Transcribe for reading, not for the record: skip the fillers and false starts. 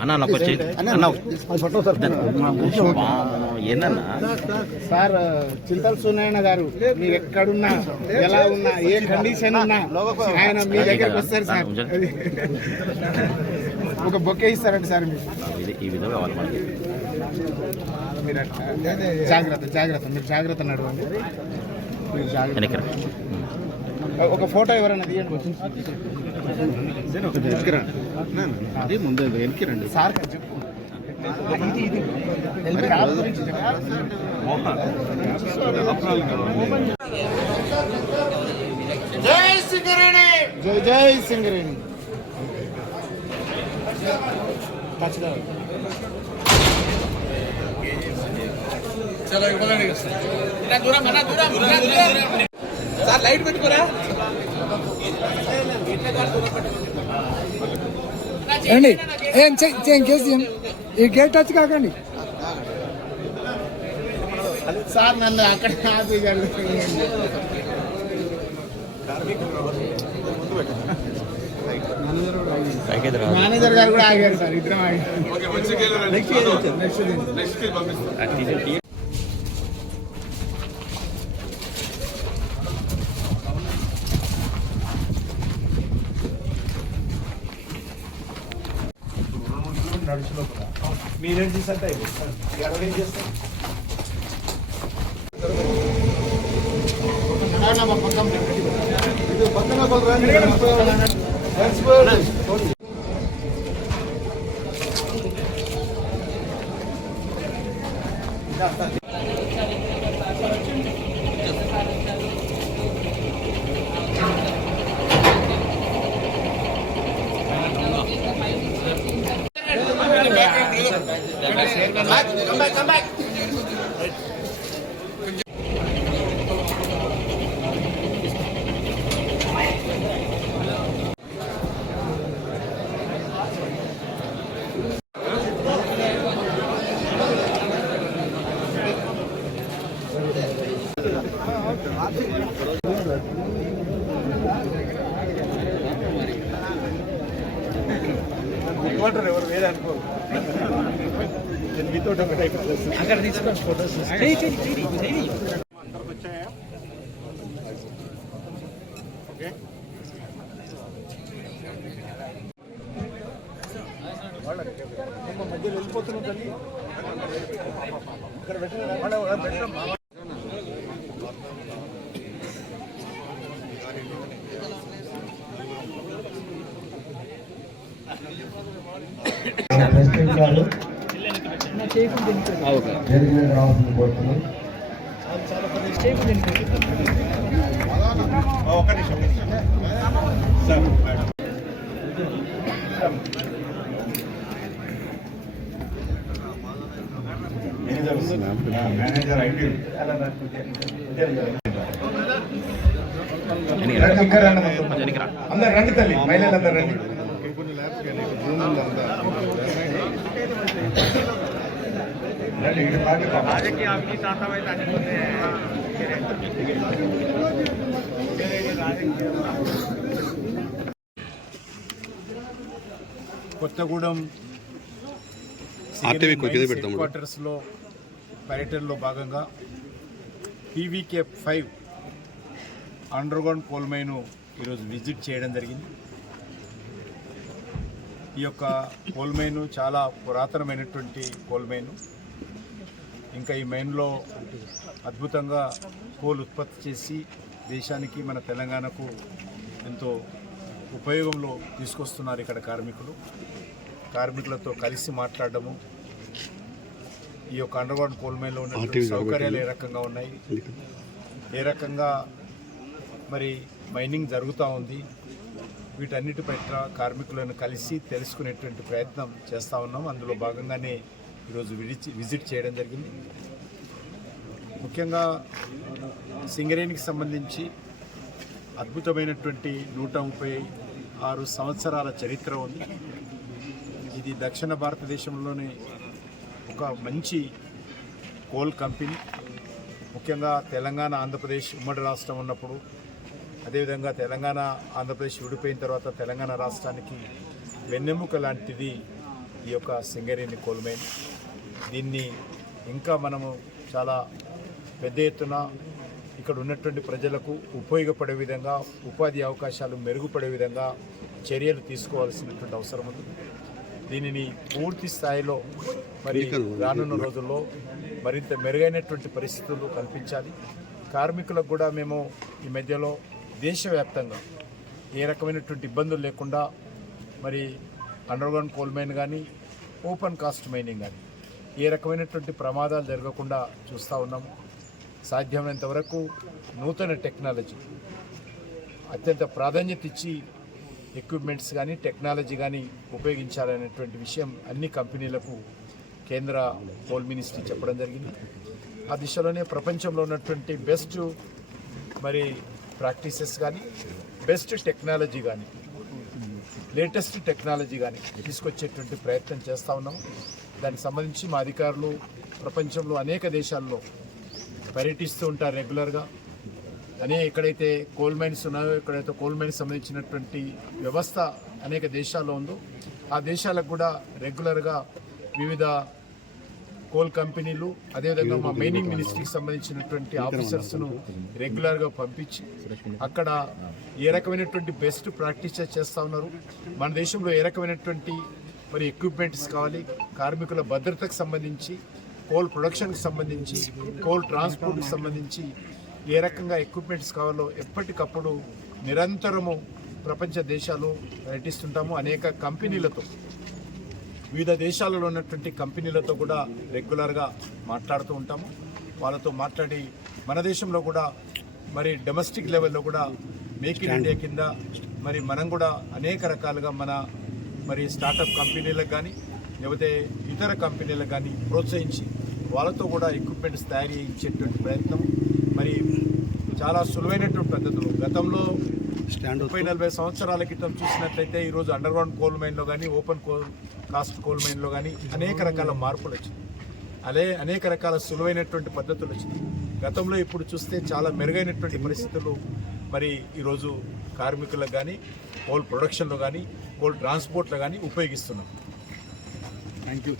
అన్న నాకు వచ్చి ఏందన్నా సార్ చింతల సూనాయన గారు మీరు ఎక్కడున్నా ఎలా ఉన్నా ఏ కండిషన్ ఉన్నా ఆయన మీ దగ్గరకు వస్తారు సార్. ఒక బొకే ఇస్తారండి సార్ మీరు ఈ విధంగా కావాలి మనకి. మీరు జాగ్రత్త జాగ్రత్త మీరు జాగ్రత్త నడవండి. మీరు జాగ్రత్త. ఒక ఫోటో ఎవరైనా తీయండి. అది ముందు వెనక్కి రండి సార్ చెప్పు. జై సింగరేణి, జై జై సింగరేణి. సార్ లైట్ పెట్టుకోరా. ఏం కేసు ఈ గేట్ టచ్ కాకండి సార్. నన్ను అక్కడ ఆపేయాలి. మేనేజర్ గారు కూడా ఆగారు సార్. ఇద్దరం ఆగారు. మీరేం చేస్తే ఎవరేం చేస్తారు? Come back. ఎవరు వేరే అనుకో. మీతో అక్కడ తీసుకొని ఫోటోస్ వచ్చాయా? ఓకే మధ్యలో వెళ్ళిపోతున్నాం తల్లి. ఇక్కడ పెట్టిన మేనేజర్ ఐటీ అందరు రండి తల్లి, మహిళలు అందరు రండి. కొత్తగూడెం క్వార్టర్స్లో పర్యటనలో భాగంగా PVK5 అండర్గ్రౌండ్ కోల్ మైను ఈరోజు విజిట్ చేయడం జరిగింది. ఈ యొక్క కోల్ మైను చాలా పురాతనమైనటువంటి కోల్ మైను. ఇంకా ఈ మైన్లో అద్భుతంగా కోల్ ఉత్పత్తి చేసి దేశానికి, మన తెలంగాణకు ఎంతో ఉపయోగంలో తీసుకొస్తున్నారు. ఇక్కడ కార్మికులతో కలిసి మాట్లాడడము, ఈ యొక్క అండర్గ్రౌండ్ కోల్ మైన్లో ఉన్నటువంటి సౌకర్యాలు ఏ రకంగా ఉన్నాయి, ఏ రకంగా మరి మైనింగ్ జరుగుతూ ఉంది, వీటన్నిటి పట్ల కార్మికులను కలిసి తెలుసుకునేటువంటి ప్రయత్నం చేస్తూ ఉన్నాం. అందులో భాగంగానే ఈరోజు విజిట్ చేయడం జరిగింది. ముఖ్యంగా సింగరేణికి సంబంధించి అద్భుతమైనటువంటి 136 సంవత్సరాల చరిత్ర ఉంది. ఇది దక్షిణ భారతదేశంలోనే ఒక మంచి కోల్ కంపెనీ. ముఖ్యంగా తెలంగాణ, ఆంధ్రప్రదేశ్ ఉమ్మడి రాష్ట్రం ఉన్నప్పుడు అదేవిధంగా తెలంగాణ ఆంధ్రప్రదేశ్ విడిపోయిన తర్వాత తెలంగాణ రాష్ట్రానికి వెన్నెముక లాంటిది ఈ యొక్క సింగరేణి కోల్ మైన్. దీన్ని ఇంకా మనము చాలా పెద్ద ఎత్తున ఇక్కడ ఉన్నటువంటి ప్రజలకు ఉపయోగపడే విధంగా, ఉపాధి అవకాశాలు మెరుగుపడే విధంగా చర్యలు తీసుకోవాల్సినటువంటి అవసరం ఉంది. దీనిని పూర్తి స్థాయిలో మరి రానున్న రోజుల్లో మరింత మెరుగైనటువంటి పరిస్థితులు కల్పించాలి. కార్మికులకు కూడా మేము ఈ మధ్యలో దేశవ్యాప్తంగా ఏ రకమైనటువంటి ఇబ్బందులు లేకుండా మరి అండర్గ్రౌండ్ కోల్ మైన్ కానీ, ఓపెన్ కాస్ట్ మైనింగ్ కానీ ఏ రకమైనటువంటి ప్రమాదాలు జరగకుండా చూస్తూ ఉన్నాము. సాధ్యమైనంత వరకు నూతన టెక్నాలజీ అత్యంత ప్రాధాన్యత ఇచ్చి ఎక్విప్మెంట్స్ కానీ, టెక్నాలజీ కానీ ఉపయోగించాలనేటువంటి విషయం అన్ని కంపెనీలకు కేంద్ర కోల్ మినిస్ట్రీ చెప్పడం జరిగింది. ఆ దిశలోనే ప్రపంచంలో ఉన్నటువంటి బెస్ట్ మరి ప్రాక్టీసెస్ కానీ, బెస్ట్ టెక్నాలజీ కానీ, లేటెస్ట్ టెక్నాలజీ కానీ తీసుకొచ్చేటువంటి ప్రయత్నం చేస్తూ ఉన్నాము. దానికి సంబంధించి మా అధికారులు ప్రపంచంలో అనేక దేశాల్లో పర్యటిస్తూ ఉంటారు రెగ్యులర్గా. ఎక్కడైతే కోల్ మైన్స్ ఉన్నాయో, ఎక్కడైతే కోల్ మైన్స్ సంబంధించినటువంటి వ్యవస్థ అనేక దేశాల్లో ఉందో ఆ దేశాలకు కూడా రెగ్యులర్గా వివిధ కోల్ కంపెనీలు, అదేవిధంగా మా మైనింగ్ మినిస్ట్రీకి సంబంధించినటువంటి ఆఫీసర్స్ను రెగ్యులర్గా పంపించి అక్కడ ఏ రకమైనటువంటి బెస్ట్ ప్రాక్టీసెస్ చేస్తూ ఉన్నారు, మన దేశంలో ఏ రకమైనటువంటి మరి ఎక్విప్మెంట్స్ కావాలి, కార్మికుల భద్రతకు సంబంధించి, కోల్ ప్రొడక్షన్కి సంబంధించి, కోల్ ట్రాన్స్పోర్ట్కి సంబంధించి ఏ రకంగా ఎక్విప్మెంట్స్ కావాలో ఎప్పటికప్పుడు నిరంతరము ప్రపంచ దేశాలు పర్యటిస్తుంటాము. అనేక కంపెనీలతో, వివిధ దేశాలలో ఉన్నటువంటి కంపెనీలతో కూడా రెగ్యులర్గా మాట్లాడుతూ ఉంటాము. వాళ్ళతో మాట్లాడి మన దేశంలో కూడా మరి డొమెస్టిక్ లెవెల్లో కూడా మేక్ ఇన్ ఇండియా కింద మరి మనం కూడా అనేక రకాలుగా మన మరి స్టార్టప్ కంపెనీలకు కానీ, లేకపోతే ఇతర కంపెనీలకు కానీ ప్రోత్సహించి వాళ్ళతో కూడా ఎక్విప్మెంట్స్ తయారు చేయించేటువంటి ప్రయత్నం. మరి చాలా సులువైనటువంటి పద్ధతులు గతంలో 30-40 సంవత్సరాల క్రితం చూసినట్లయితే ఈరోజు అండర్గ్రౌండ్ కోల్ మైన్లో కానీ, ఓపెన్ కాస్ట్ కోల్ మైన్లో కానీ అనేక రకాల మార్పులు వచ్చినాయి. అనేక రకాల సులువైనటువంటి పద్ధతులు వచ్చినాయి. గతంలో ఇప్పుడు చూస్తే చాలా మెరుగైనటువంటి పరిస్థితులు మరి ఈరోజు కార్మికులకు కానీ, కోల్ ప్రొడక్షన్లో కానీ, కోల్ ట్రాన్స్పోర్ట్లో కానీ ఉపయోగిస్తున్నాం. Thank you.